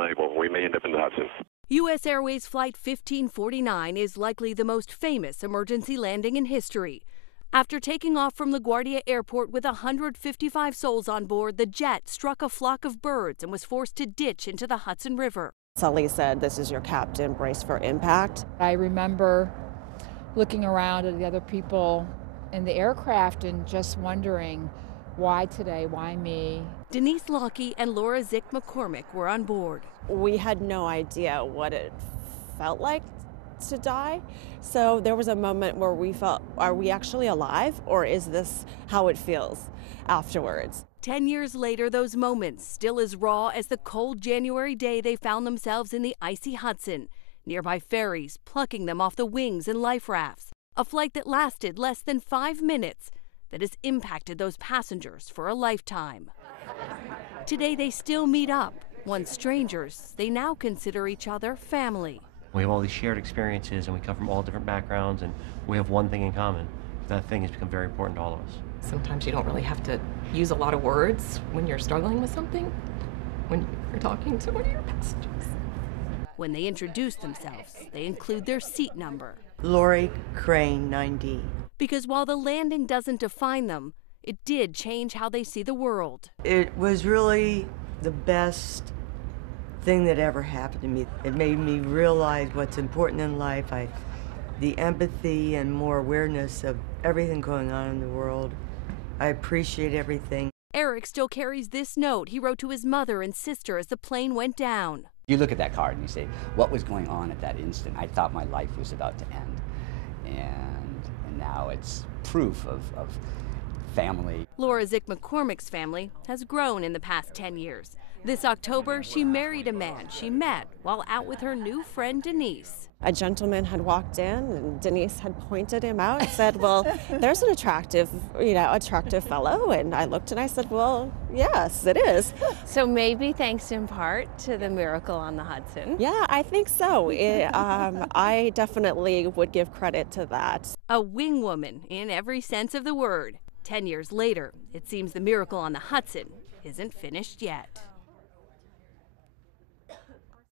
unreliable. We may end up in the Hudson. U.S. Airways Flight 1549 is likely the most famous emergency landing in history. After taking off from LaGuardia Airport with 155 souls on board, the jet struck a flock of birds and was forced to ditch into the Hudson River. Sully said, "This is your captain, brace for impact." I remember looking around at the other people in the aircraft and just wondering, why today, why me? Denise Lockey and Laura Zick McCormick were on board. We had no idea what it felt like to die. So there was a moment where we felt, are we actually alive, or is this how it feels afterwards? 10 years later, those moments still as raw as the cold January day they found themselves in the icy Hudson. Nearby ferries plucking them off the wings in life rafts. A flight that lasted less than 5 minutes that has impacted those passengers for a lifetime. Today they still meet up. Once strangers, they now consider each other family. We have all these shared experiences and we come from all different backgrounds and we have one thing in common. That thing has become very important to all of us. Sometimes you don't really have to use a lot of words when you're struggling with something, when you're talking to one of your passengers. When they introduce themselves, they include their seat number. Lori Crane, 9D. Because while the landing doesn't define them, it did change how they see the world. It was really the best thing that ever happened to me. It made me realize what's important in life. The empathy and more awareness of everything going on in the world. I appreciate everything. Eric still carries this note he wrote to his mother and sister as the plane went down. You look at that card and you say, what was going on at that instant? I thought my life was about to end. And now it's proof of family. Laura Zick McCormick's family has grown in the past 10 years. This October, she married a man she met while out with her new friend Denise. A gentleman had walked in and Denise had pointed him out and said, "Well, there's an attractive fellow." And I looked and I said, "Well, yes, it is." So maybe thanks in part to the miracle on the Hudson. Yeah, I think so. I definitely would give credit to that. A wing woman in every sense of the word. 10 years later, it seems the miracle on the Hudson isn't finished yet.